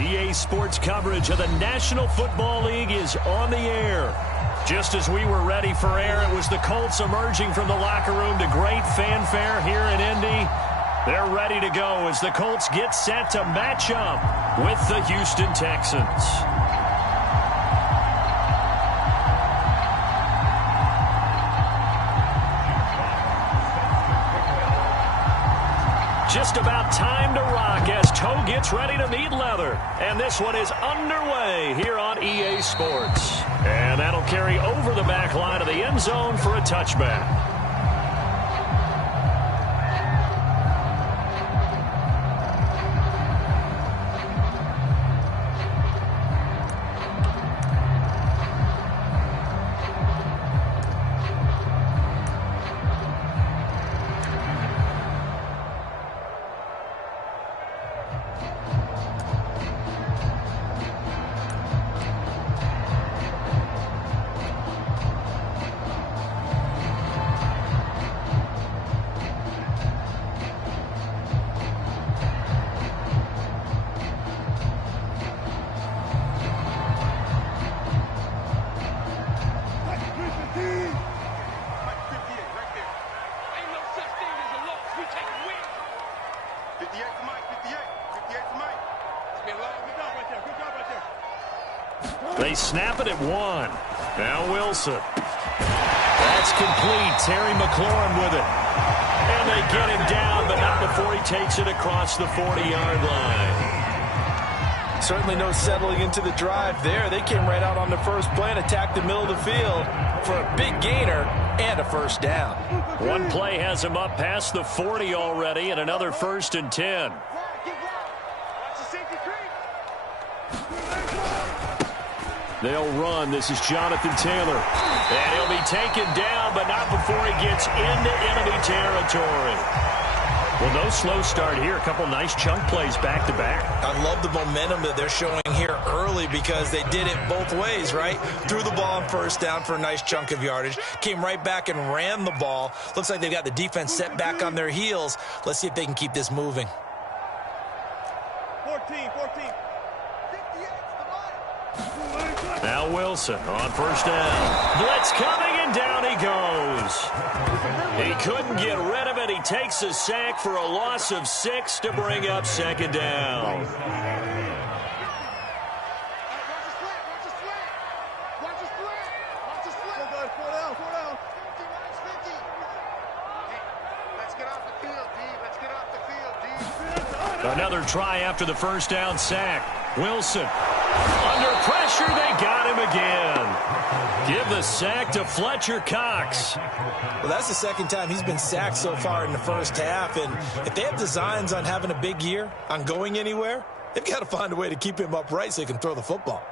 EA Sports coverage of the National Football League is on the air. Just as we were ready for air, it was the Colts emerging from the locker room to great fanfare here in Indy. They're ready to go as the Colts get set to match up with the Houston Texans. Just about time to rock as toe gets ready to meet leather. And this one is underway here on EA Sports. And that'll carry over the back line of the end zone for a touchback. They snap it at one. Now Wilson. That's complete. Terry McLaurin with it. And they get him down, but not before he takes it across the 40-yard line. Certainly no settling into the drive there. They came right out on the first play and attacked the middle of the field for a big gainer and a first down. One play has him up past the 40 already and another 1st and 10. They'll run. This is Jonathan Taylor. And he'll be taken down, but not before he gets into enemy territory. Well, no slow start here. A couple nice chunk plays back-to-back. I love the momentum that they're showing here early because they did it both ways, right? Threw the ball on first down for a nice chunk of yardage. Came right back and ran the ball. Looks like they've got the defense set back on their heels. Let's see if they can keep this moving. 14. Now Wilson on first down. Blitz coming, and down he goes. He couldn't get rid of it. He takes a sack for a loss of 6 to bring up 2nd down. Another try after the first down sack. Wilson. Under pressure, they got him again. Give the sack to Fletcher Cox. Well, that's the second time he's been sacked so far in the first half. And if they have designs on having a big year, on going anywhere, they've got to find a way to keep him upright so he can throw the football.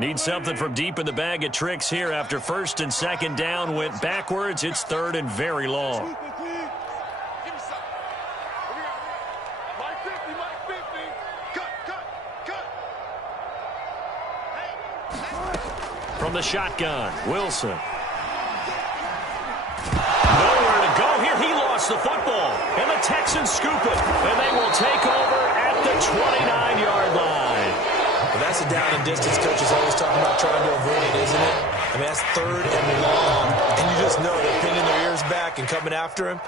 Need something from deep in the bag of tricks here after 1st and 2nd down went backwards. It's 3rd and very long. From the shotgun, Wilson. Nowhere to go here. He lost the football. And the Texans scoop it. And they will take over at the 29-yard line. Well, that's a down and distance coaches always talking about trying to avoid, isn't it? I mean, that's 3rd and long. And you just know they're pinning their ears back and coming after him.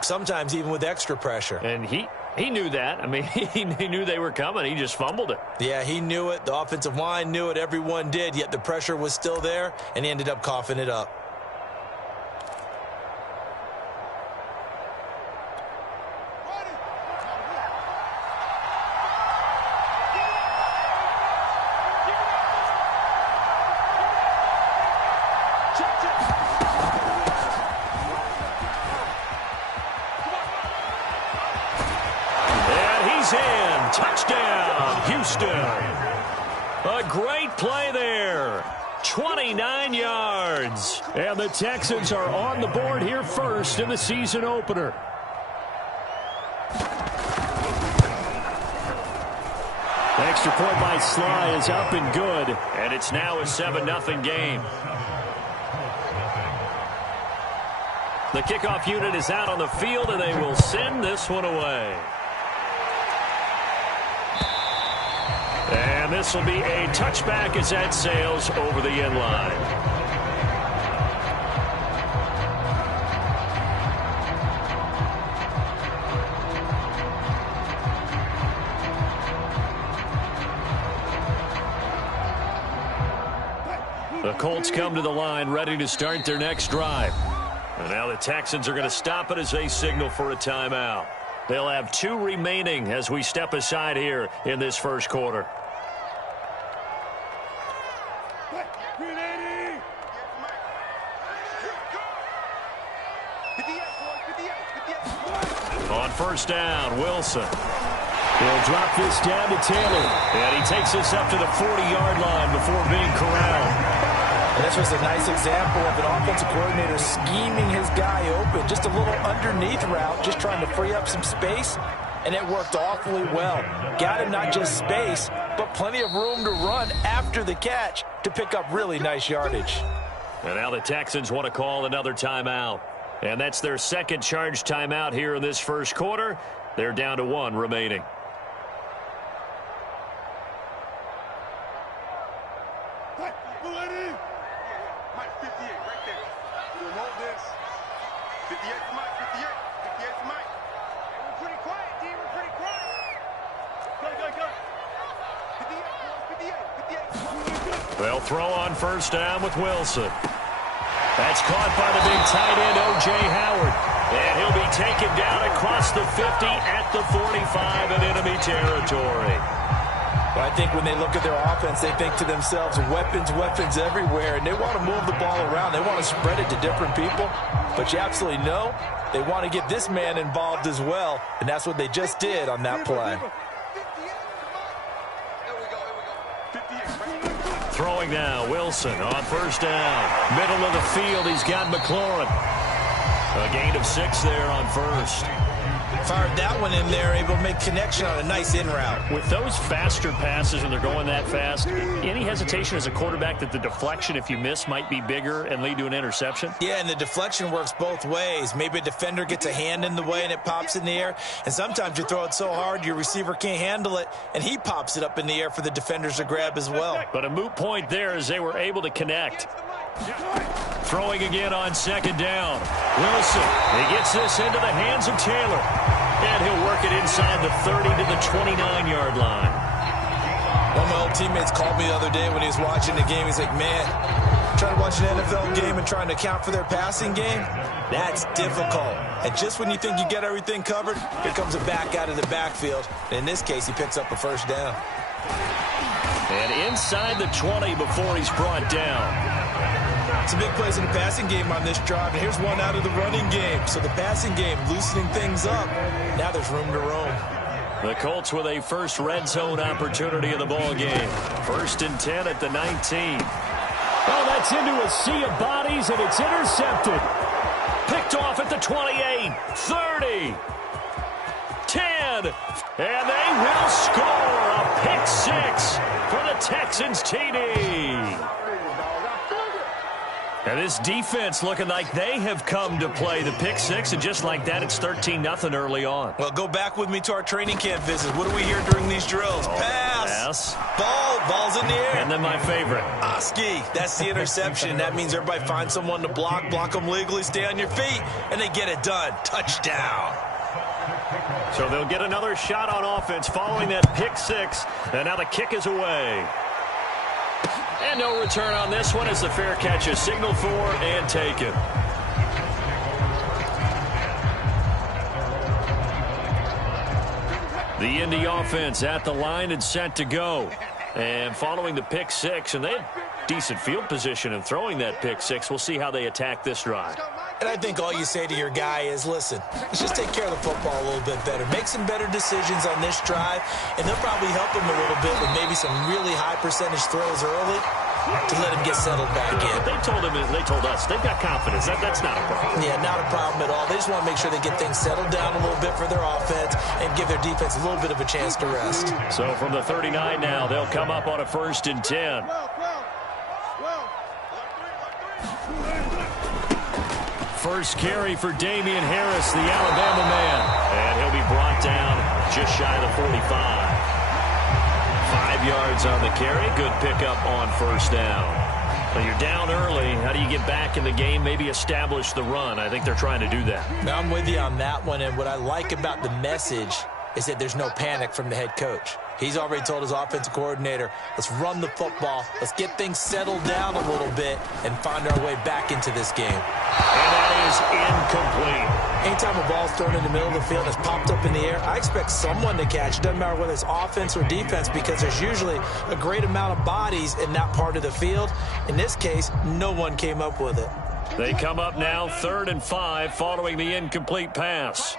Sometimes even with extra pressure. And he knew that. I mean, he knew they were coming. He just fumbled it. Yeah, he knew it. The offensive line knew it. Everyone did. Yet the pressure was still there, and he ended up coughing it up. Touchdown, Houston. A great play there. 29 yards. And the Texans are on the board here first in the season opener. Extra point by Sly is up and good. And it's now a 7-0 game. The kickoff unit is out on the field, and they will send this one away. And this will be a touchback as that sails over the end line. The Colts come to the line ready to start their next drive. And now the Texans are going to stop it as they signal for a timeout. They'll have 2 remaining as we step aside here in this first quarter. On first down, Wilson. He'll drop this down to Taylor. And he takes this up to the 40-yard line before being corralled. And this was a nice example of an offensive coordinator scheming his guy open. Just a little underneath route, just trying to free up some space, and it worked awfully well. Got him not just space, but plenty of room to run after the catch to pick up really nice yardage. And now the Texans want to call another timeout. And that's their second charge timeout here in this first quarter. They're down to 1 remaining. They'll throw on first down with Wilson. That's caught by the big tight end, O.J. Howard. And he'll be taken down across the 50 at the 45 in enemy territory. Well, I think when they look at their offense, they think to themselves, weapons, weapons everywhere. And they want to move the ball around. They want to spread it to different people. But you absolutely know they want to get this man involved as well. And that's what they just did on that play. Throwing now, Wilson on first down. Middle of the field, he's got McLaurin. A gain of 6 there on first. Fired that one in there, able to make connection on a nice in route. With those faster passes when they're going that fast, any hesitation as a quarterback that the deflection, if you miss, might be bigger and lead to an interception? Yeah, and the deflection works both ways. Maybe a defender gets a hand in the way and it pops in the air. And sometimes you throw it so hard your receiver can't handle it, and he pops it up in the air for the defenders to grab as well. But a moot point there as they were able to connect. Throwing again on second down. Wilson, he gets this into the hands of Taylor. And he'll work it inside the 30 to the 29-yard line. One of my old teammates called me the other day when he was watching the game. He's like, man, trying to watch an NFL game and trying to account for their passing game, that's difficult. And just when you think you get everything covered, here comes a back out of the backfield. And in this case, he picks up a first down. And inside the 20 before he's brought down. Some big plays in the passing game on this drive, and here's one out of the running game. So the passing game loosening things up. Now there's room to roam. The Colts with a first red zone opportunity in the ball game. 1st and 10 at the 19. Oh, that's into a sea of bodies, and it's intercepted. Picked off at the 28, 30, 10, and they will score a pick 6 for the Texans TD. And this defense looking like they have come to play the pick 6, and just like that, it's 13-0 early on. Well, go back with me to our training camp visit. What do we hear during these drills? Pass. Ball's in the air. And then my favorite. Oski, that's the interception. That means everybody finds someone to block them legally, stay on your feet, and they get it done. Touchdown. So they'll get another shot on offense following that pick 6, and now the kick is away. And no return on this one as the fair catch is signaled for and taken. The Indy offense at the line and set to go. And following the pick 6, and they had decent field position in throwing that pick 6. We'll see how they attack this drive. And I think all you say to your guy is, listen, let's just take care of the football a little bit better. Make some better decisions on this drive, and they'll probably help him a little bit with maybe some really high percentage throws early to let him get settled back in. They told us, they've got confidence. That's not a problem. Yeah, not a problem at all. They just want to make sure they get things settled down a little bit for their offense and give their defense a little bit of a chance to rest. So from the 39 now, they'll come up on a 1st and 10. First carry for Damian Harris, the Alabama man. And he'll be brought down just shy of the 45. 5 yards on the carry. Good pickup on first down. Well, you're down early. How do you get back in the game, maybe establish the run? I think they're trying to do that. Now, I'm with you on that one, and what I like about the message is that there's no panic from the head coach. He's already told his offensive coordinator, let's run the football, let's get things settled down a little bit and find our way back into this game. And that is incomplete. Anytime a ball's thrown in the middle of the field and it's popped up in the air, I expect someone to catch. It doesn't matter whether it's offense or defense, because there's usually a great amount of bodies in that part of the field. In this case, no one came up with it. They come up now 3rd and 5 following the incomplete pass.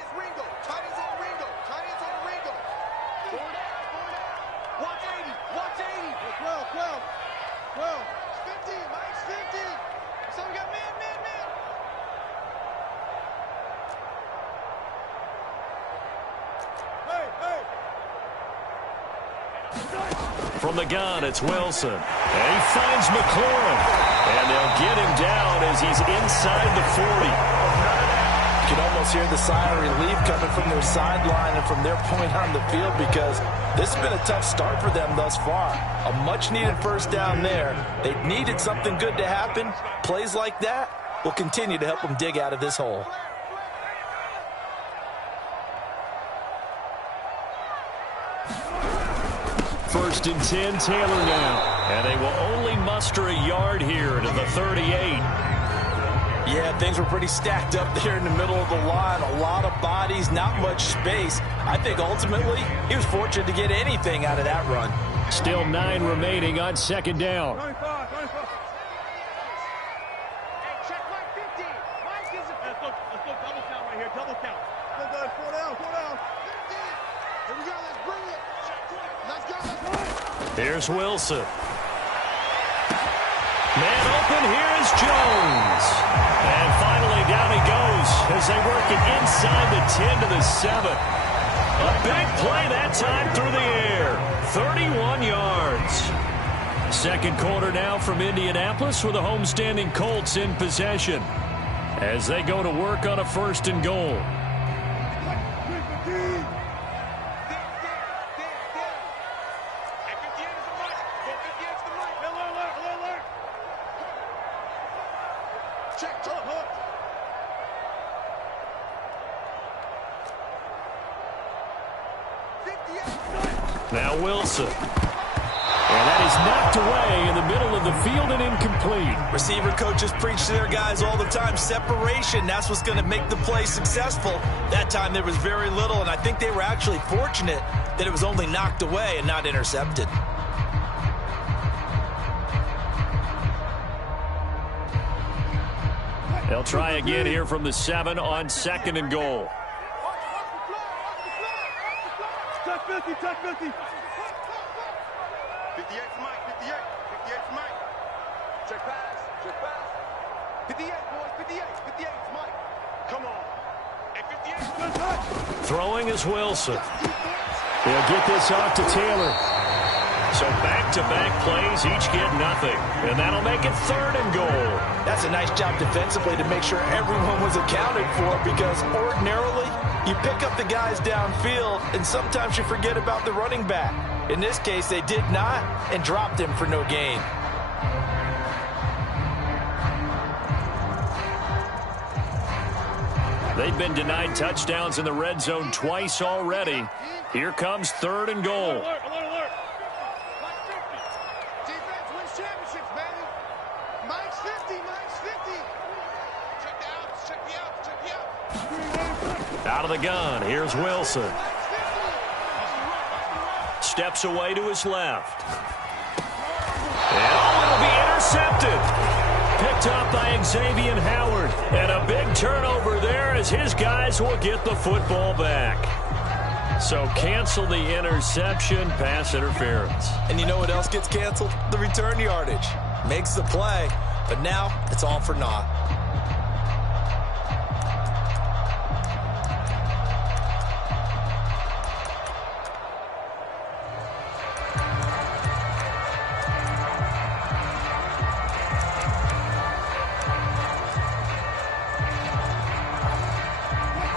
From the gun, it's Wilson. And he finds McLaurin. And they'll get him down as he's inside the 40. You can almost hear the sigh of relief coming from their sideline and from their point on the field, because this has been a tough start for them thus far. A much-needed first down there. They needed something good to happen. Plays like that will continue to help them dig out of this hole. First and 10, Taylor now. And they will only muster a yard here to the 38. Yeah, things were pretty stacked up there in the middle of the line. A lot of bodies, not much space. I think ultimately he was fortunate to get anything out of that run. Still 9 remaining on second down. Here's Wilson. Man open, here is Jones. And finally down he goes as they work it inside the 10 to the 7. A big play that time through the air. 31 yards. Second quarter now from Indianapolis with the homestanding Colts in possession as they go to work on a 1st and goal. Now Wilson. And that is knocked away in the middle of the field and incomplete. Receiver coaches preach to their guys all the time. Separation, that's what's going to make the play successful. That time there was very little, and I think they were actually fortunate that it was only knocked away and not intercepted. They'll try again here from the 7 on 2nd and goal. Touch 50, touch 50. 58 for Mike, 58 for Mike. Check pass. 58, boys, 58 for Mike. Come on. And 58 for the touch. Throwing is Wilson. They'll get this off to Taylor. So back-to-back plays, each get nothing. And that'll make it 3rd and goal. That's a nice job defensively to make sure everyone was accounted for, because ordinarily you pick up the guys downfield and sometimes you forget about the running back. In this case, they did not and dropped him for no gain. They've been denied touchdowns in the red zone twice already. Here comes 3rd and goal. Alert. Defense wins championships, baby. Mike's 50. Check the outs. Out of the gun, here's Wilson. Steps away to his left. And it'll be intercepted. Picked up by Xavier Howard. And a big turnover there as his guys will get the football back. So cancel the interception, pass interference. And you know what else gets canceled? The return yardage. Makes the play, but now it's all for naught.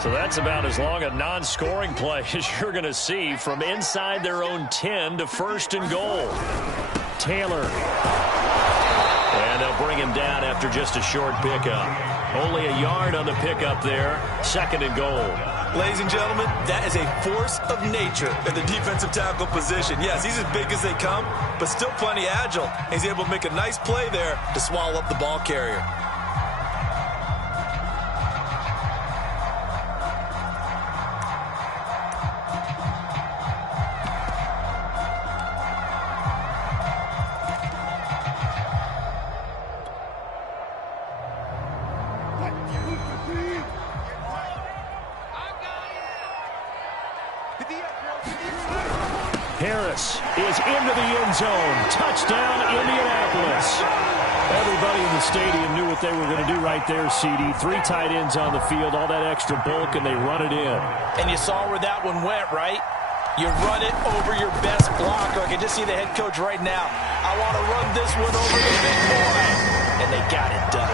So that's about as long a non-scoring play as you're going to see from inside their own 10 to 1st and goal. Taylor. And they'll bring him down after just a short pickup. Only a yard on the pickup there. 2nd and goal. Ladies and gentlemen, that is a force of nature in the defensive tackle position. Yes, he's as big as they come, but still plenty agile. He's able to make a nice play there to swallow up the ball carrier. Harris is into the end zone. Touchdown, Indianapolis. Everybody in the stadium knew what they were going to do right there, CD. 3 tight ends on the field, all that extra bulk, and they run it in. And you saw where that one went, right? You run it over your best blocker. I can just see the head coach right now. I want to run this one over the big boy. And they got it done.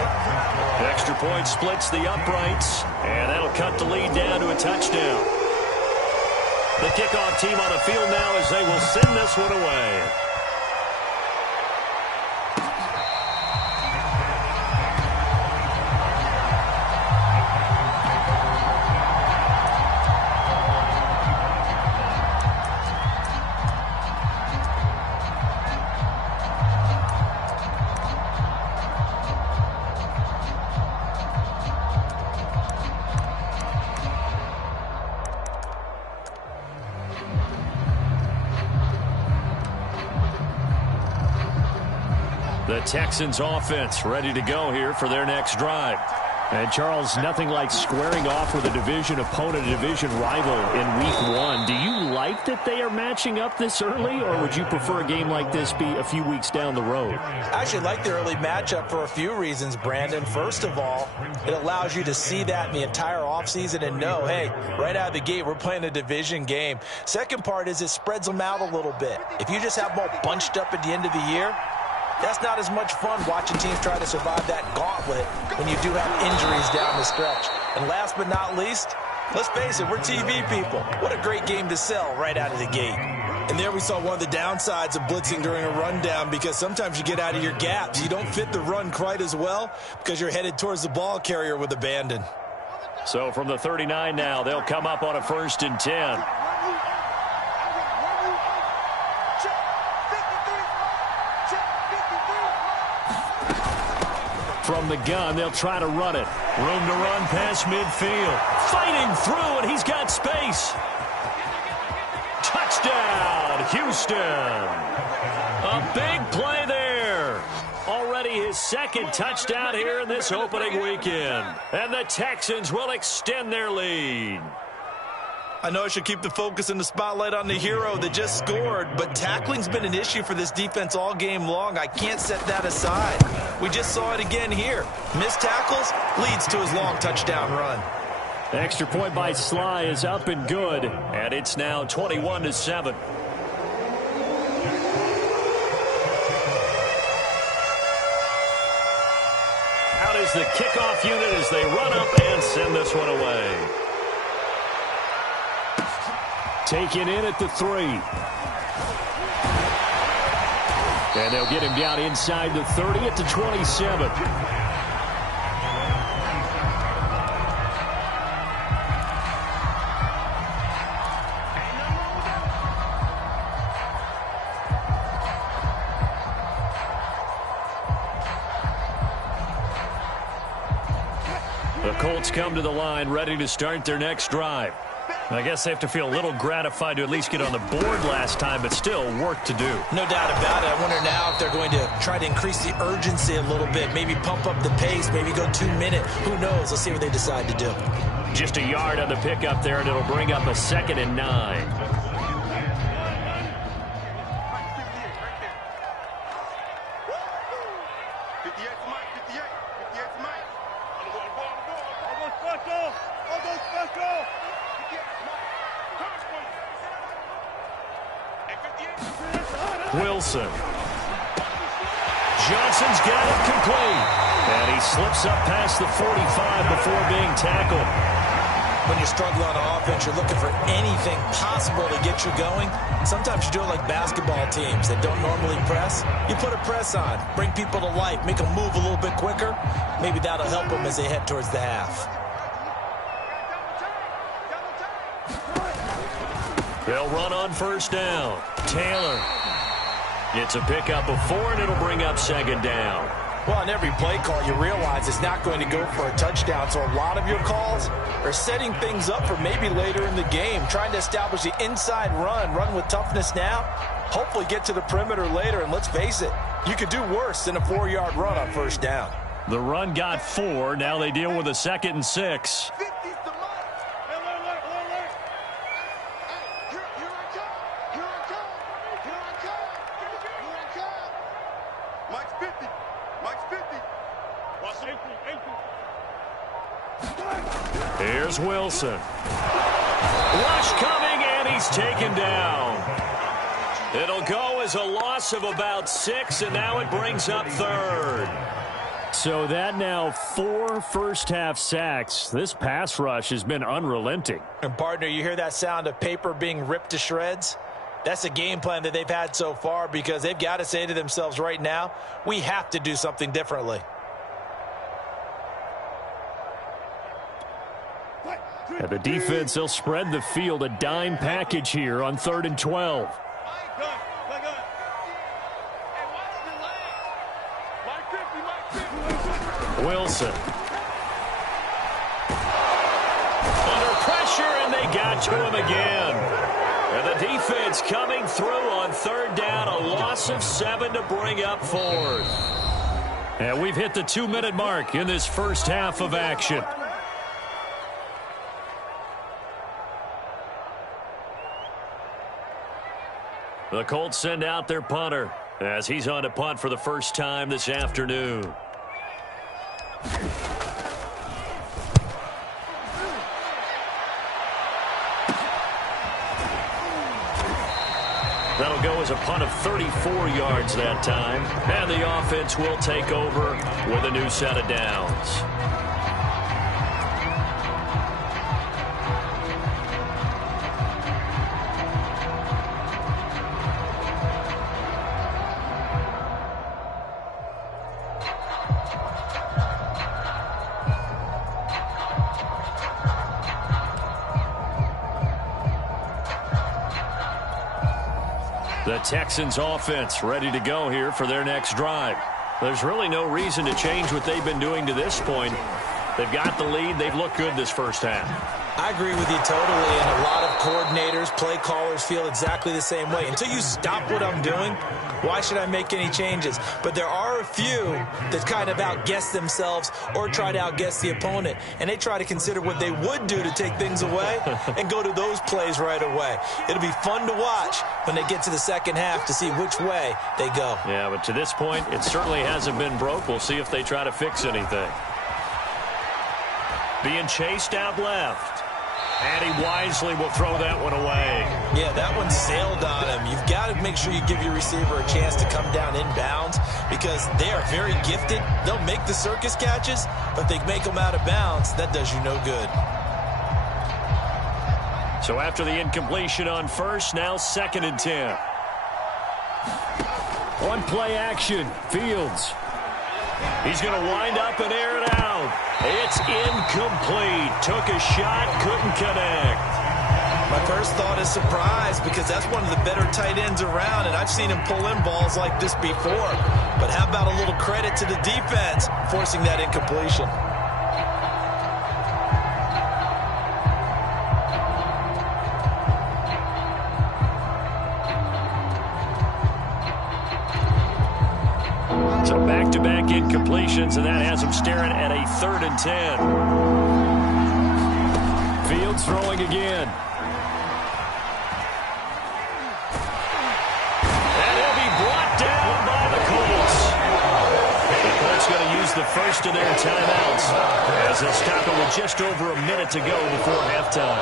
Extra point splits the uprights, and that'll cut the lead down to a touchdown. The kickoff team on the field now as they will send this one away. The Texans offense ready to go here for their next drive. And Charles, nothing like squaring off with a division opponent, a division rival in week 1. Do you like that they are matching up this early, or would you prefer a game like this be a few weeks down the road? I actually like the early matchup for a few reasons, Brandon. First of all, it allows you to see that in the entire offseason and know, hey, right out of the gate, we're playing a division game. Second part is it spreads them out a little bit. If you just have them all bunched up at the end of the year, that's not as much fun watching teams try to survive that gauntlet when you do have injuries down the stretch. And last but not least, let's face it, we're TV people. What a great game to sell right out of the gate. And there we saw one of the downsides of blitzing during a rundown, because sometimes you get out of your gaps. You don't fit the run quite as well because you're headed towards the ball carrier with abandon. So from the 39 now, they'll come up on a 1st and 10. From the gun, they'll try to run it. Room to run past midfield. Fighting through, and he's got space. Touchdown, Houston. A big play there. Already his 2nd touchdown here in this opening weekend. And the Texans will extend their lead. I know I should keep the focus and the spotlight on the hero that just scored, but tackling's been an issue for this defense all game long. I can't set that aside. We just saw it again here. Missed tackles leads to his long touchdown run. Extra point by Sly is up and good, and it's now 21-7. Out is the kickoff unit as they run up and send this one away. Taken in at the 3. And they'll get him down inside the 30 at the 27. The Colts come to the line ready to start their next drive. I guess they have to feel a little gratified to at least get on the board last time, but still work to do. No doubt about it. I wonder now if they're going to try to increase the urgency a little bit, maybe pump up the pace, maybe go 2 minute. Who knows? Let's see what they decide to do. Just a yard on the pickup there, and it'll bring up a 2nd and 9. Wilson. Johnson's got it complete. And he slips up past the 45 before being tackled. when you're struggling on offense, you're looking for anything possible to get you going. Sometimes you do it like basketball teams that don't normally press. You put a press on, bring people to life, make them move a little bit quicker. Maybe that'll help them as they head towards the half. They'll run on first down. Taylor gets a pickup of 4, and it'll bring up second down. Well, on every play call, you realize it's not going to go for a touchdown, so a lot of your calls are setting things up for maybe later in the game, trying to establish the inside run with toughness now, hopefully get to the perimeter later, and let's face it, you could do worse than a 4-yard run on first down. The run got 4. Now they deal with a 2nd and 6. Here's Wilson. Rush coming, and he's taken down. It'll go as a loss of about 6, and now it brings up 3rd. So that now 4 first-half sacks. This pass rush has been unrelenting. And, partner, you hear that sound of paper being ripped to shreds? That's a game plan that they've had so far because they've got to say to themselves right now, we have to do something differently. And the defense, they'll spread the field, a dime package here on 3rd and 12. Wilson. Under pressure, and they got to him again. And the defense coming through on 3rd down, a loss of 7 to bring up 4th. And we've hit the 2-minute mark in this first half of action. The Colts send out their punter as he's on to punt for the first time this afternoon. That'll go as a punt of 34 yards that time. And the offense will take over with a new set of downs. The Texans offense ready to go here for their next drive. There's really no reason to change what they've been doing to this point. They've got the lead. They've looked good this first half. I agree with you totally, and a lot of coordinators, play callers feel exactly the same way. Until you stop what I'm doing, why should I make any changes? But there are a few that kind of outguess themselves or try to outguess the opponent, and they try to consider what they would do to take things away and go to those plays right away. It'll be fun to watch when they get to the second half to see which way they go. Yeah, but to this point, it certainly hasn't been broke. We'll see if they try to fix anything. Being chased out left. And he wisely will throw that one away. Yeah, that one sailed on him. You've got to make sure you give your receiver a chance to come down inbounds because they are very gifted. They'll make the circus catches, but they make them out of bounds. That does you no good. So after the incompletion on first, now 2nd and 10. One play action. Fields. He's going to wind up and air it out. It's incomplete. Took a shot, couldn't connect. My first thought is surprise because that's one of the better tight ends around, and I've seen him pull in balls like this before. But how about a little credit to the defense forcing that incompletion? So back-to-back incompletions, and that has him staring at a 3rd and 10. Fields throwing again. And he'll be brought down by the Colts. The Colts going to use the first of their timeouts as they'll stop it with just over a minute to go before halftime.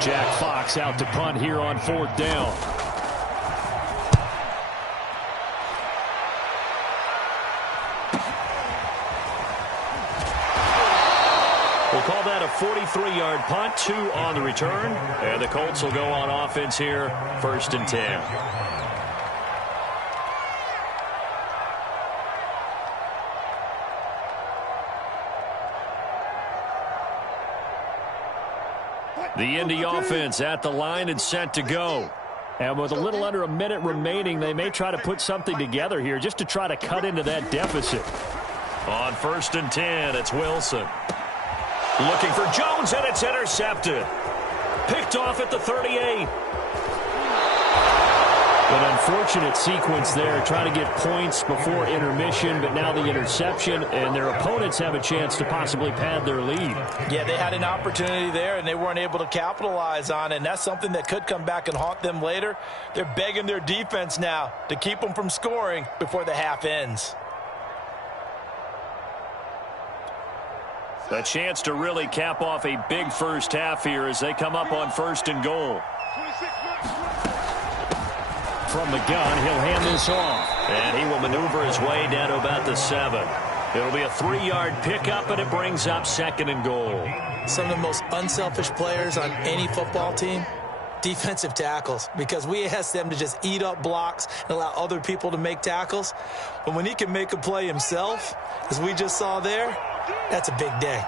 Jack Fox out to punt here on 4th down. We'll call that a 43-yard punt, 2 on the return. And the Colts will go on offense here, 1st and 10. The Indy offense at the line and set to go. And with a little under a minute remaining, they may try to put something together here just to try to cut into that deficit. On 1st and 10, it's Wilson. Looking for Jones, and it's intercepted. Picked off at the 38. An unfortunate sequence there, trying to get points before intermission, but now the interception, and their opponents have a chance to possibly pad their lead. Yeah, they had an opportunity there, and they weren't able to capitalize on it, and that's something that could come back and haunt them later. They're begging their defense now to keep them from scoring before the half ends. A chance to really cap off a big first half here as they come up on 1st and goal. From the gun, he'll hand this off. And he will maneuver his way down to about the 7. It'll be a 3-yard pickup, and it brings up 2nd and goal. Some of the most unselfish players on any football team, defensive tackles, because we ask them to just eat up blocks and allow other people to make tackles. But when he can make a play himself, as we just saw there, that's a big day.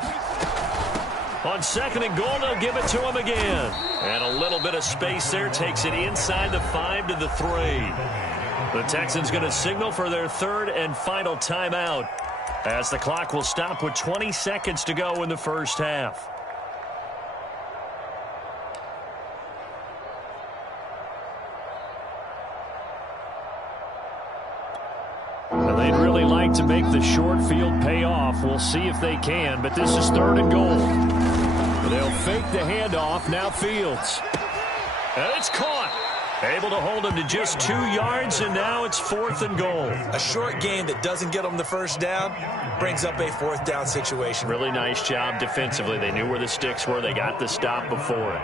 On 2nd and goal, they'll give it to him again. And a little bit of space there takes it inside the 5 to the 3. The Texans going to signal for their 3rd and final timeout as the clock will stop with 20 seconds to go in the first half. They'd really like to make the short field pay off. We'll see if they can, but this is 3rd and goal. They'll fake the handoff. Now Fields. And it's caught. Able to hold him to just 2 yards, and now it's 4th and goal. A short game that doesn't get them the first down brings up a 4th down situation. Really nice job defensively. They knew where the sticks were. They got the stop before it.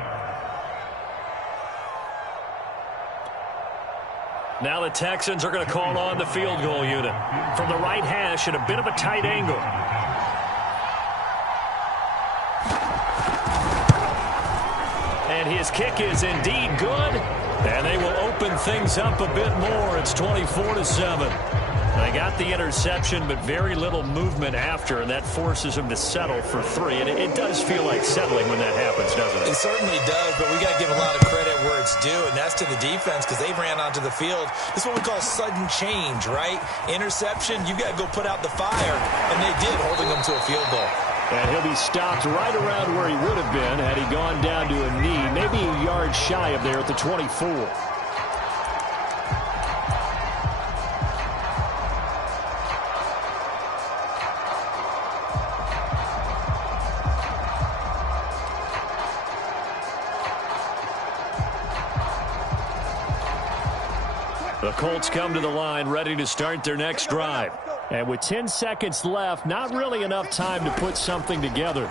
Now the Texans are going to call on the field goal unit from the right hash at a bit of a tight angle. And his kick is indeed good. And they will open things up a bit more. It's 24-7. They got the interception, but very little movement after, and that forces them to settle for 3. And it does feel like settling when that happens, doesn't it? It certainly does, but we got to give a lot of credit where it's due, and that's to the defense because they ran onto the field. This is what we call sudden change, right? Interception, you got to go put out the fire, and they did, holding them to a field goal. And he'll be stopped right around where he would have been had he gone down to a knee, maybe a yard shy of there at the 24. The Colts come to the line ready to start their next drive. And with 10 seconds left, not really enough time to put something together.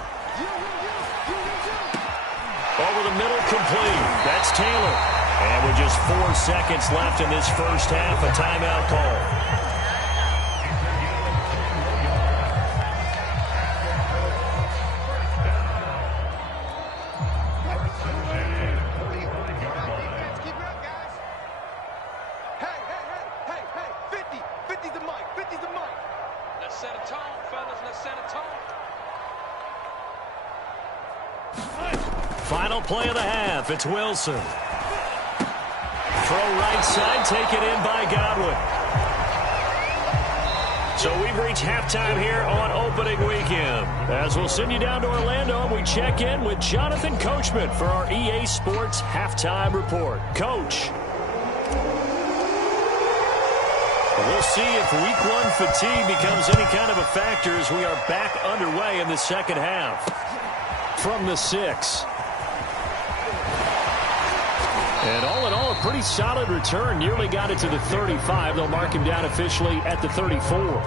Over the middle, complete. That's Taylor. And with just 4 seconds left in this first half, a timeout call. Final play of the half. It's Wilson. Throw right side, taken in by Godwin. So we've reached halftime here on opening weekend. As we'll send you down to Orlando, and we check in with Jonathan Coachman for our EA Sports Halftime Report. Coach. We'll see if week 1 fatigue becomes any kind of a factor as we are back underway in the second half. From the 6. And all in all, a pretty solid return. Nearly got it to the 35. They'll mark him down officially at the 34.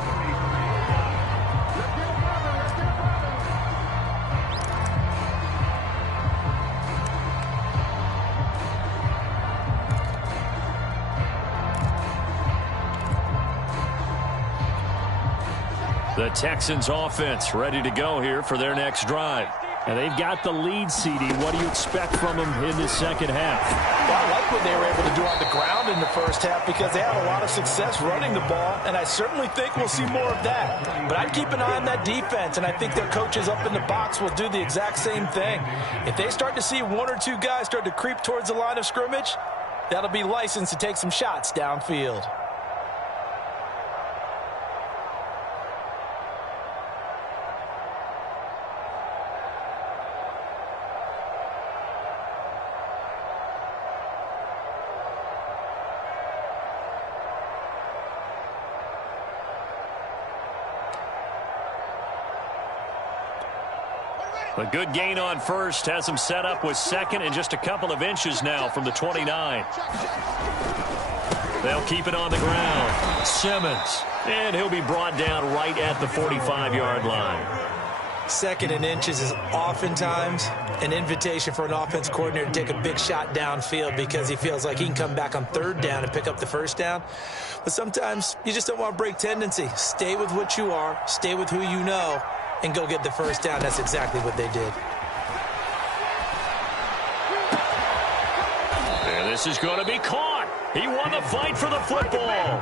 The Texans offense ready to go here for their next drive. And they've got the lead, CD. What do you expect from them in this second half? Well, I like what they were able to do on the ground in the first half because they had a lot of success running the ball, and I certainly think we'll see more of that. But I'd keep an eye on that defense, and I think their coaches up in the box will do the exact same thing. If they start to see one or two guys start to creep towards the line of scrimmage, that'll be licensed to take some shots downfield. A good gain on first has him set up with second and just a couple of inches now from the 29. They'll keep it on the ground. Simmons. And he'll be brought down right at the 45-yard line. Second and inches is oftentimes an invitation for an offense coordinator to take a big shot downfield because he feels like he can come back on third down and pick up the first down. But sometimes you just don't want to break tendency. Stay with what you are. Stay with who you know. And go get the first down. That's exactly what they did. And this is going to be caught. He won the fight for the football.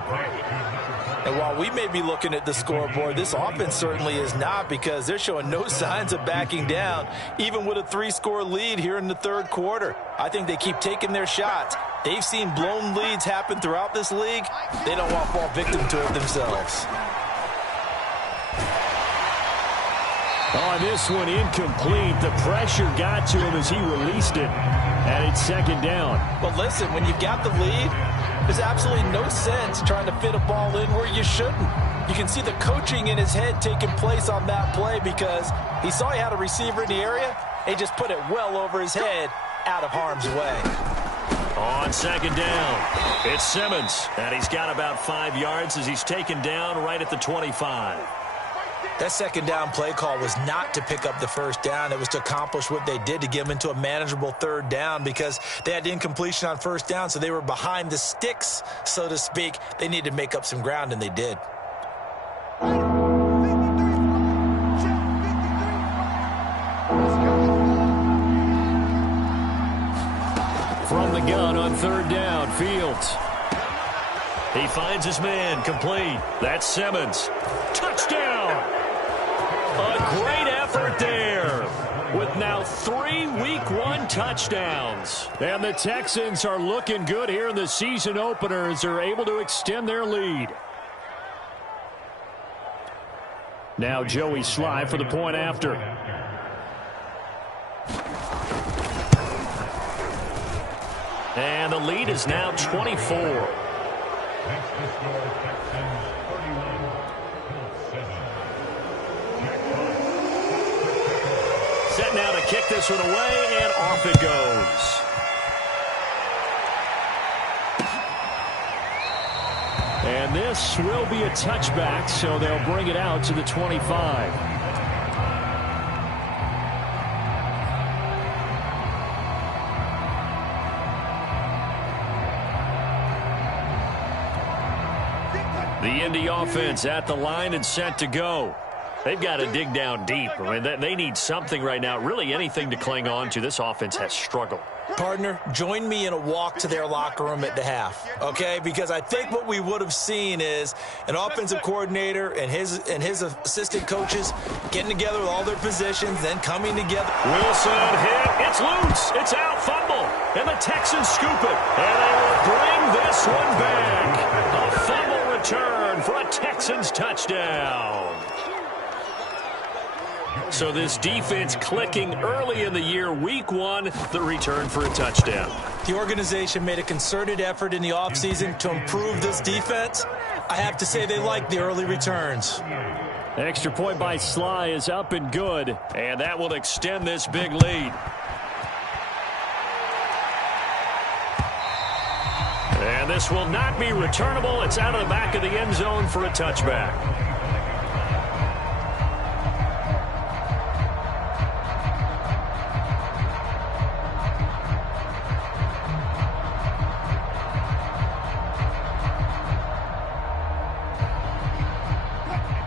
And while we may be looking at the scoreboard, this offense certainly is not because they're showing no signs of backing down, even with a 3-score lead here in the third quarter. I think they keep taking their shots. They've seen blown leads happen throughout this league. They don't want to fall victim to it themselves. On this one, incomplete. The pressure got to him as he released it. And it's second down. Well, listen, when you've got the lead, there's absolutely no sense trying to fit a ball in where you shouldn't. You can see the coaching in his head taking place on that play because he saw he had a receiver in the area. He just put it well over his head, out of harm's way. On second down, it's Simmons. And he's got about 5 yards as he's taken down right at the 25. That second down play call was not to pick up the first down. It was to accomplish what they did to get them into a manageable third down because they had incompletion on first down, so they were behind the sticks, so to speak. They needed to make up some ground, and they did. From the gun on third down, Fields. He finds his man, complete. That's Simmons. Touchdown! A great effort there with now 3 Week 1 touchdowns. And the Texans are looking good here in the season opener as they're able to extend their lead. Now Joey Sly for the point after. And the lead is now 24. Set now to kick this one away, and off it goes. And this will be a touchback, so they'll bring it out to the 25. The Indy offense at the line and set to go. They've got to dig down deep. I mean, they need something right now, really anything to cling on to. This offense has struggled. Partner, join me in a walk to their locker room at the half, okay? Because I think what we would have seen is an offensive coordinator and his assistant coaches getting together with all their positions, then coming together. Wilson hit. It's loose. It's out. Fumble. And the Texans scoop it. And they will bring this one back. A fumble return for a Texans touchdown. So this defense clicking early in the year, week 1, the return for a touchdown. The organization made a concerted effort in the offseason to improve this defense. I have to say they like the early returns. Extra point by Sly is up and good, and that will extend this big lead. And this will not be returnable. It's out of the back of the end zone for a touchback.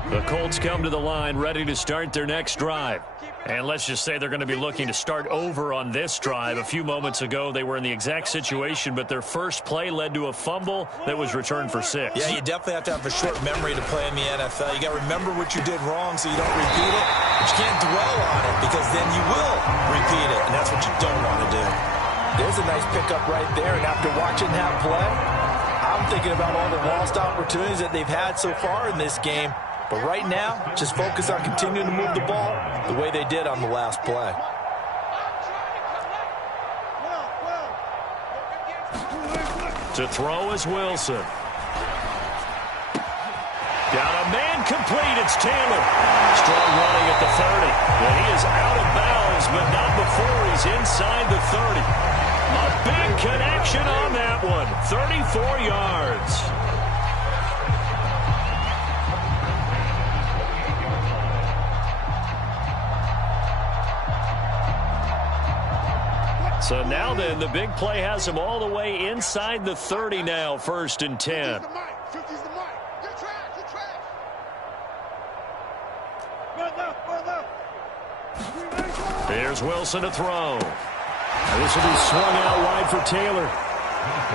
The Colts Colts come to the line ready to start their next drive. And let's just say they're going to be looking to start over on this drive. A few moments ago, they were in the exact situation, but their first play led to a fumble that was returned for 6. Yeah, you definitely have to have a short memory to play in the NFL. You got to remember what you did wrong so you don't repeat it. But you can't dwell on it because then you will repeat it, and that's what you don't want to do. There's a nice pickup right there, and after watching that play, I'm thinking about all the lost opportunities that they've had so far in this game. But right now, just focus on continuing to move the ball the way they did on the last play. To throw is Wilson. Got a man complete. It's Taylor. Strong running at the 30. And he is out of bounds, but not before he's inside the 30. A big connection on that one. 34 yards. So now then, the big play has him all the way inside the 30 now, 1st and 10. Here's Wilson to throw. This will be swung out wide for Taylor.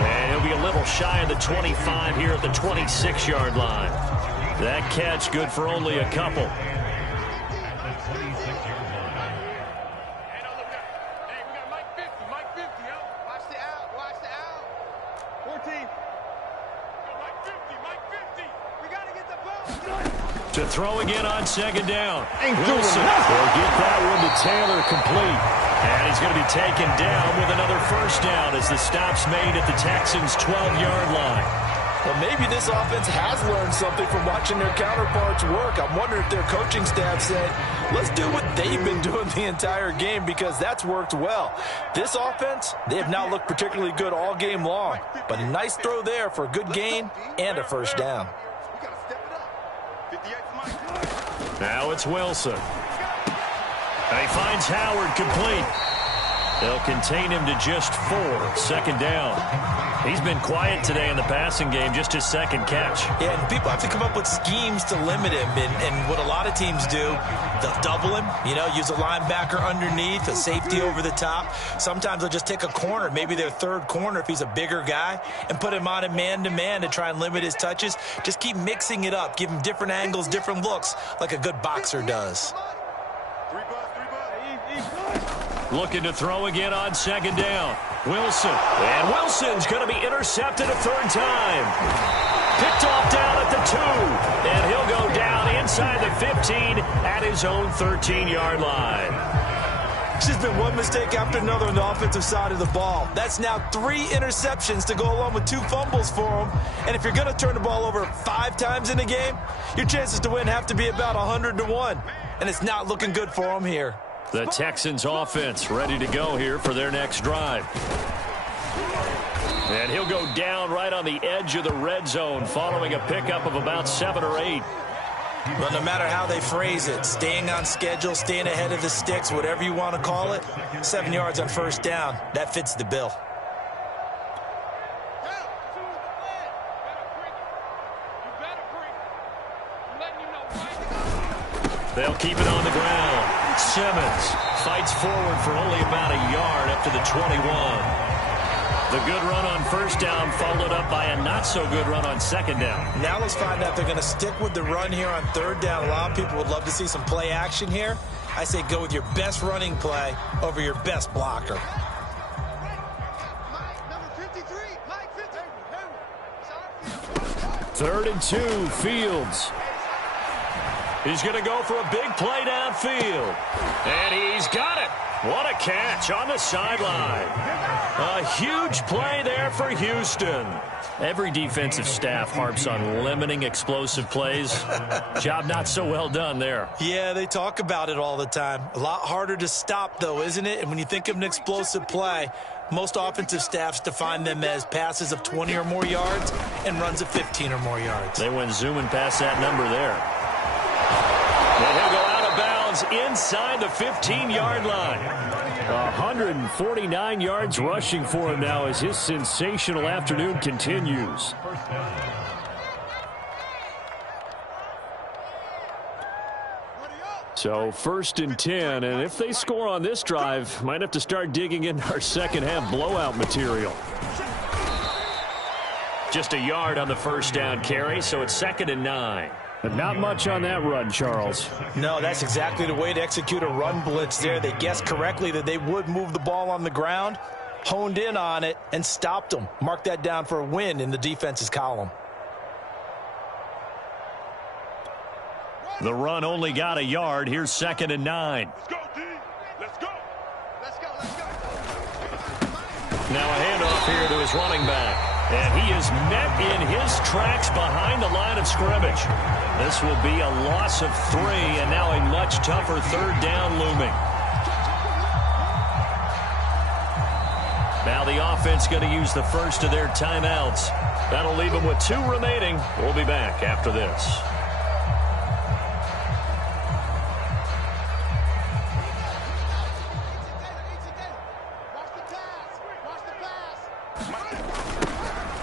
And he'll be a little shy of the 25 here at the 26-yard line. That catch good for only a couple. To throw again on 2nd down. Wilson will get that one to Taylor complete. And he's going to be taken down with another 1st down as the stop's made at the Texans' 12-yard line. Well, maybe this offense has learned something from watching their counterparts work. I'm wondering if their coaching staff said, let's do what they've been doing the entire game because that's worked well. This offense, they have not looked particularly good all game long. But a nice throw there for a good gain and a 1st down. Now it's Wilson. And he finds Howard complete. They'll contain him to just 4. 2nd down. He's been quiet today in the passing game, just his 2nd catch. Yeah, and people have to come up with schemes to limit him. And what a lot of teams do, they'll double him, use a linebacker underneath, a safety over the top. Sometimes they'll just take a corner, maybe their 3rd corner if he's a bigger guy, and put him on a man-to-man to try and limit his touches. Just keep mixing it up, give him different angles, different looks, like a good boxer does. Looking to throw again on 2nd down. Wilson. And Wilson's going to be intercepted a 3rd time. Picked off down at the 2. And he'll go down inside the 15 at his own 13-yard line. It's just been one mistake after another on the offensive side of the ball. That's now 3 interceptions to go along with 2 fumbles for him. And if you're going to turn the ball over 5 times in a game, your chances to win have to be about 100-1. And it's not looking good for him here. The Texans offense ready to go here for their next drive. And he'll go down right on the edge of the red zone following a pickup of about 7 or 8. But no matter how they phrase it, staying on schedule, staying ahead of the sticks, whatever you want to call it, 7 yards on 1st down, that fits the bill. They'll keep it on the ground. Simmons fights forward for only about a yard up to the 21. The good run on 1st down followed up by a not-so-good run on 2nd down. Now let's find out if they're going to stick with the run here on 3rd down. A lot of people would love to see some play action here. I say go with your best running play over your best blocker. Third and 2, Fields. He's going to go for a big play downfield. And he's got it. What a catch on the sideline. A huge play there for Houston. Every defensive staff harps on limiting explosive plays. Job not so well done there. Yeah, they talk about it all the time. A lot harder to stop, though, isn't it? And when you think of an explosive play, most offensive staffs define them as passes of 20 or more yards and runs of 15 or more yards. They went zooming past that number there. And he'll go out of bounds inside the 15-yard line. 149 yards rushing for him now as his sensational afternoon continues. So 1st and 10, and if they score on this drive, might have to start digging into our second half blowout material. Just a yard on the first down carry, so it's 2nd and 9. But not much on that run, Charles. No, that's exactly the way to execute a run blitz there. They guessed correctly that they would move the ball on the ground, honed in on it, and stopped them. Mark that down for a win in the defense's column. The run only got a yard. Here's 2nd and 9. Let's go, D. Let's go. Let's go, let's go. Now a handoff here to his running back. And he is met in his tracks behind the line of scrimmage. This will be a loss of 3, and now a much tougher 3rd down looming. Now the offense going to use the first of their timeouts. That'll leave them with 2 remaining. We'll be back after this.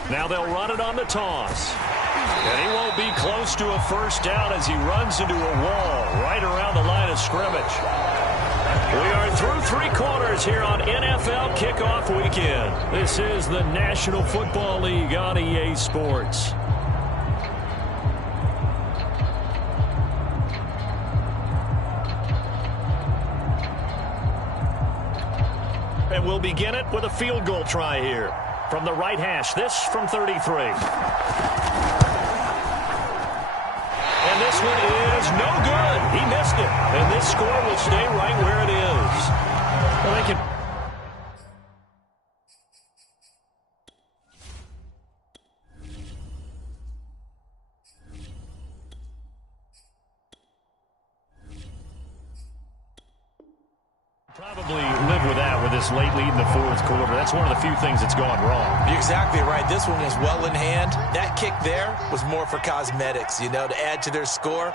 Now they'll run it on the toss. And he won't be close to a first down as he runs into a wall right around the line of scrimmage. We are through 3 quarters here on NFL Kickoff Weekend. This is the National Football League on EA Sports. And we'll begin it with a field goal try here. From the right hash, this from 33. And this one is no good. He missed it. And this score will stay right where it is. Well, they can... probably live with that with this late lead in the 4th quarter. That's one of the few things that's gone wrong. You're exactly right. This one was well in hand. That kick there was more for cosmetics, you know, to add to their score.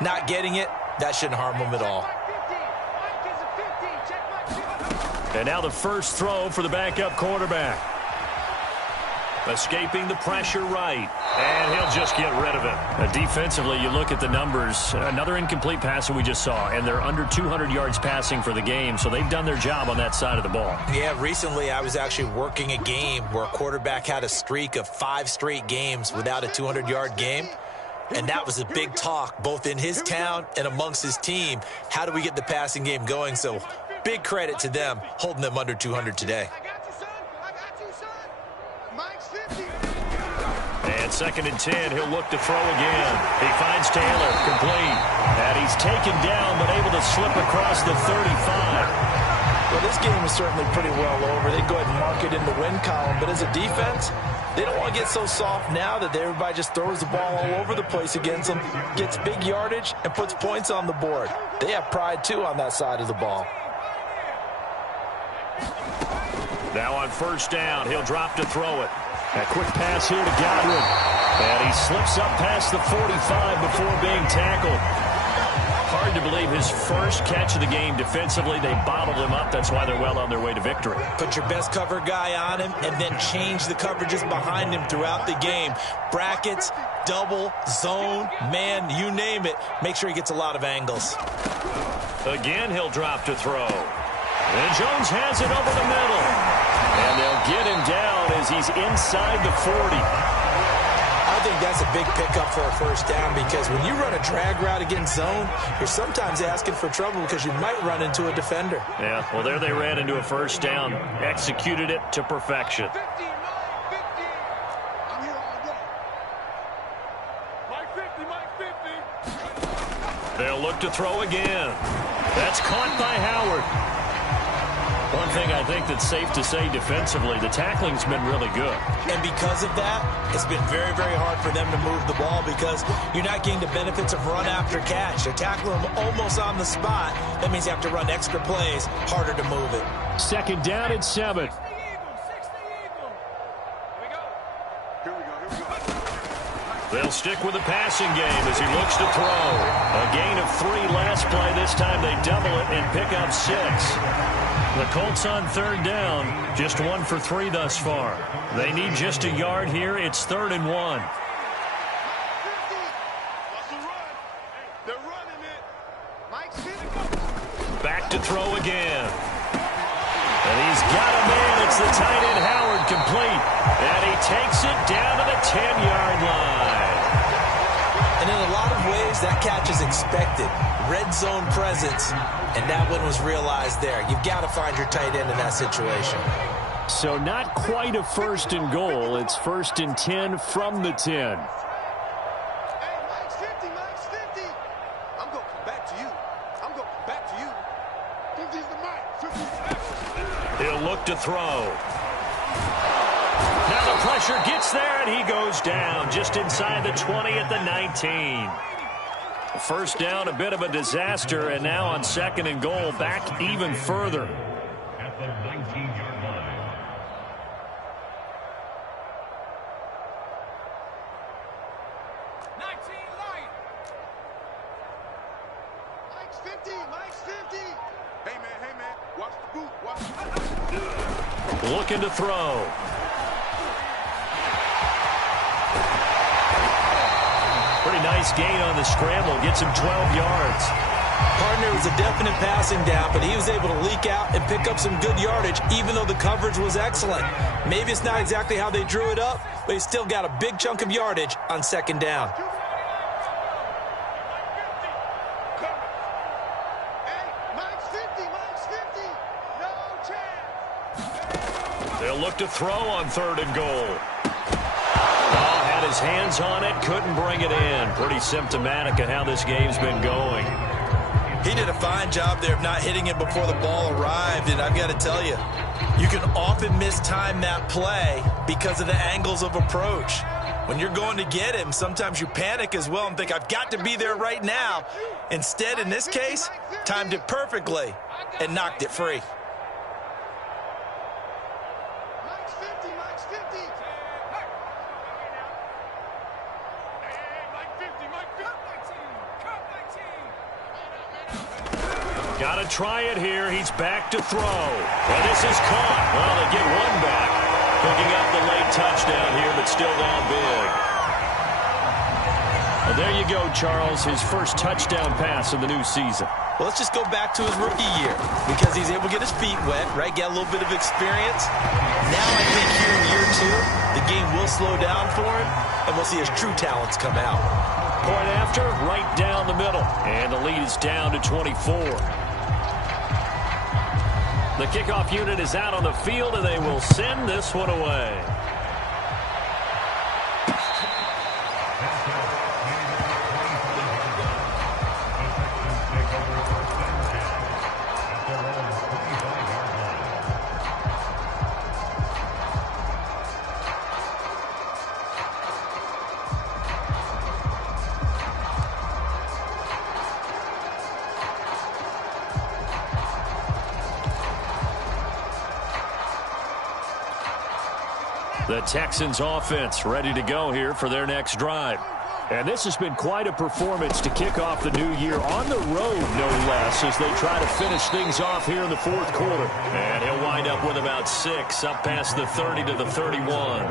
Not getting it, that shouldn't harm them at all. And now the first throw for the backup quarterback. Escaping the pressure right. And he'll just get rid of it. Defensively, you look at the numbers. Another incomplete pass that we just saw. And they're under 200 yards passing for the game. So they've done their job on that side of the ball. Yeah, recently I was actually working a game where a quarterback had a streak of 5 straight games without a 200-yard game. And that was a big talk, both in his town and amongst his team. How do we get the passing game going? So big credit to them, holding them under 200 today. And 2nd and 10, he'll look to throw again. He finds Taylor, complete. And he's taken down, but able to slip across the 35. Well, this game is certainly pretty well over. They go ahead and mark it in the win column. But as a defense, they don't want to get so soft now that everybody just throws the ball all over the place against them, gets big yardage, and puts points on the board. They have pride, too, on that side of the ball. Now on first down, he'll drop to throw it. A quick pass here to Godwin. And he slips up past the 45 before being tackled. Hard to believe his first catch of the game defensively. They bottled him up. That's why they're well on their way to victory. Put your best cover guy on him and then change the coverages behind him throughout the game. Brackets, double, zone, man, you name it. Make sure he gets a lot of angles. Again, he'll drop to throw. And Jones has it over the middle. And they'll get him down as he's inside the 40. I think that's a big pickup for a first down because when you run a drag route against zone, you're sometimes asking for trouble because you might run into a defender. Yeah, well, there they ran into a first down. Executed it to perfection. 50, I'm here all day. Mike 50. They'll look to throw again. That's caught by Howard. One thing I think that's safe to say defensively, the tackling's been really good. And because of that, it's been very, very hard for them to move the ball because you're not getting the benefits of run after catch. They're tackling them almost on the spot. That means you have to run extra plays, harder to move it. 2nd down and 7. They'll stick with the passing game as he looks to throw. A gain of 3 last play. This time they double it and pick up 6. The Colts on 3rd down, just 1 for 3 thus far. They need just a yard here. It's 3rd and 1. They're running it. Back to throw again. And he's got a man. It's the tight end, Howard, complete. And he takes it down to the 10-yard line. And in a lot of ways, that catch is expected. Red zone presence, and that one was realized there. You've got to find your tight end in that situation. So not quite a 1st and goal. It's 1st and 10 from the 10. He'll look to throw. Now the pressure gets there, and he goes down just inside the 20 at the 19. First down, a bit of a disaster, and now on 2nd and goal, back even further. At the 19-yard line. Mike's 50. Hey, man. Watch the boot. Watch the boot. Looking to throw. Pretty nice gain on the scramble. Gets him 12 yards. Partner was a definite passing down, but he was able to leak out and pick up some good yardage, even though the coverage was excellent. Maybe it's not exactly how they drew it up, but he still got a big chunk of yardage on 2nd down. They'll look to throw on 3rd and goal. Oh, had his hands on it, couldn't bring it in. Pretty symptomatic of how this game's been going. He did a fine job there of not hitting it before the ball arrived, and I've got to tell you, you can often mistime that play because of the angles of approach. When you're going to get him, sometimes you panic as well and think, I've got to be there right now. Instead, in this case, timed it perfectly and knocked it free. Got to try it here. He's back to throw. Well, this is caught. Well, they get one back. Picking up the late touchdown here, but still down big. Well, there you go, Charles. His first touchdown pass of the new season. Well, let's just go back to his rookie year because he's able to get his feet wet, right? Get a little bit of experience. Now I think here in year 2, the game will slow down for him, and we'll see his true talents come out. Point after, right down the middle. And the lead is down to 24. The kickoff unit is out on the field, and they will send this one away. The Texans offense ready to go here for their next drive. And this has been quite a performance to kick off the new year on the road, no less, as they try to finish things off here in the 4th quarter. And he'll wind up with about 6, up past the 30 to the 31.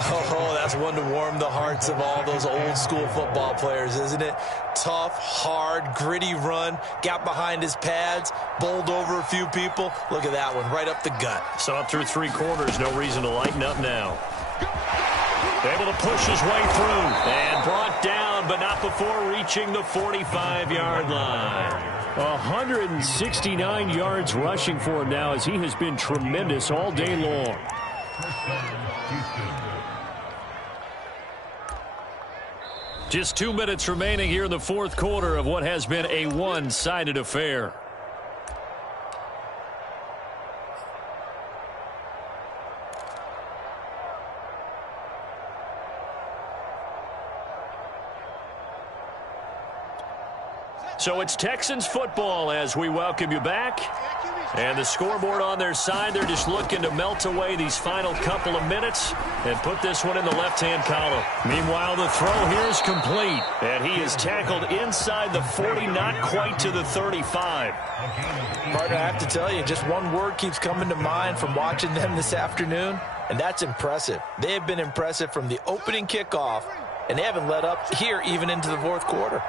Oh, that's one to warm the hearts of all those old school football players, isn't it? Tough, hard, gritty run, got behind his pads, bowled over a few people. Look at that one, right up the gut. So up through 3 quarters, no reason to lighten up now. Able to push his way through and brought down, but not before reaching the 45-yard line. 169 yards rushing for him now, as he has been tremendous all day long. Just 2 minutes remaining here in the 4th quarter of what has been a one-sided affair. So it's Texans football as we welcome you back. And the scoreboard on their side, they're just looking to melt away these final couple of minutes and put this one in the left-hand column. Meanwhile, the throw here is complete, and he is tackled inside the 40, not quite to the 35. Partner, I have to tell you, just one word keeps coming to mind from watching them this afternoon, and that's impressive. They have been impressive from the opening kickoff, and they haven't let up here even into the 4th quarter.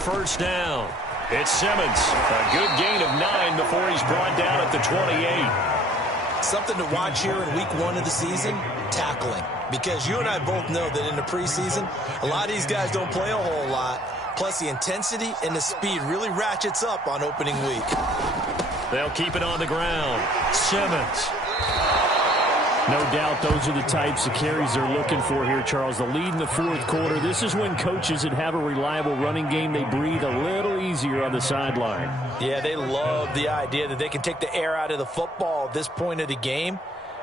first down. It's Simmons. A good gain of 9 before he's brought down at the 28. Something to watch here in week 1 of the season, tackling. Because you and I both know that in the preseason, a lot of these guys don't play a whole lot. Plus, the intensity and the speed really ratchets up on opening week. They'll keep it on the ground. Simmons. No doubt those are the types of carries they're looking for here, Charles. The lead in the fourth quarter. This is when coaches that have a reliable running game, they breathe a little easier on the sideline. Yeah, they love the idea that they can take the air out of the football at this point of the game.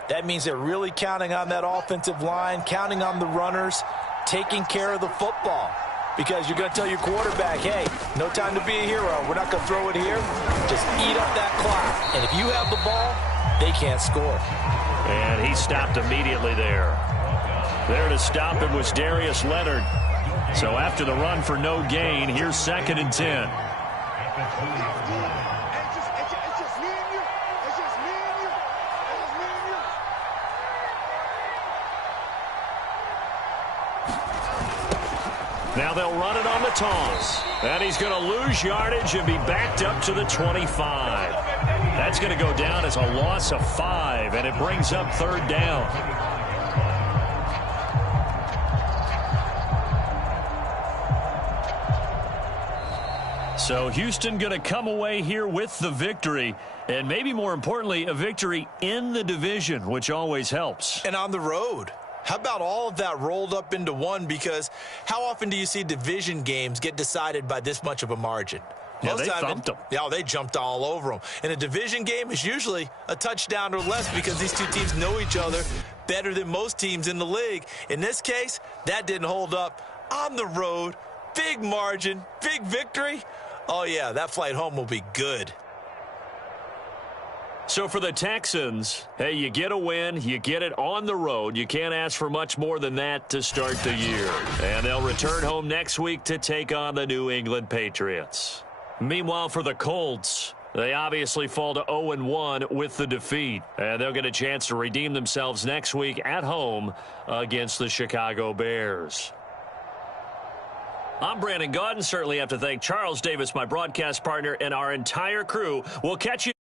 That means they're really counting on that offensive line, counting on the runners, taking care of the football. Because you're going to tell your quarterback, hey, no time to be a hero. We're not going to throw it here. Just eat up that clock. And if you have the ball, they can't score. And he stopped immediately there. There to stop him was Darius Leonard. So after the run for no gain, here's 2nd and 10. Now they'll run it on the toss. And he's going to lose yardage and be backed up to the 25. That's going to go down as a loss of 5, and it brings up 3rd down. So Houston going to come away here with the victory, and maybe more importantly, a victory in the division, which always helps. And on the road. How about all of that rolled up into one? Because how often do you see division games get decided by this much of a margin? Yeah, they thumped them. Yeah, they jumped all over them. And a division game is usually a touchdown or less because these two teams know each other better than most teams in the league. In this case, that didn't hold up. On the road, big margin, big victory. Oh, yeah, that flight home will be good. So for the Texans, hey, you get a win, you get it on the road. You can't ask for much more than that to start the year. And they'll return home next week to take on the New England Patriots. Meanwhile, for the Colts, they obviously fall to 0-1 with the defeat. And they'll get a chance to redeem themselves next week at home against the Chicago Bears. I'm Brandon Gaudin. Certainly have to thank Charles Davis, my broadcast partner, and our entire crew. We'll catch you.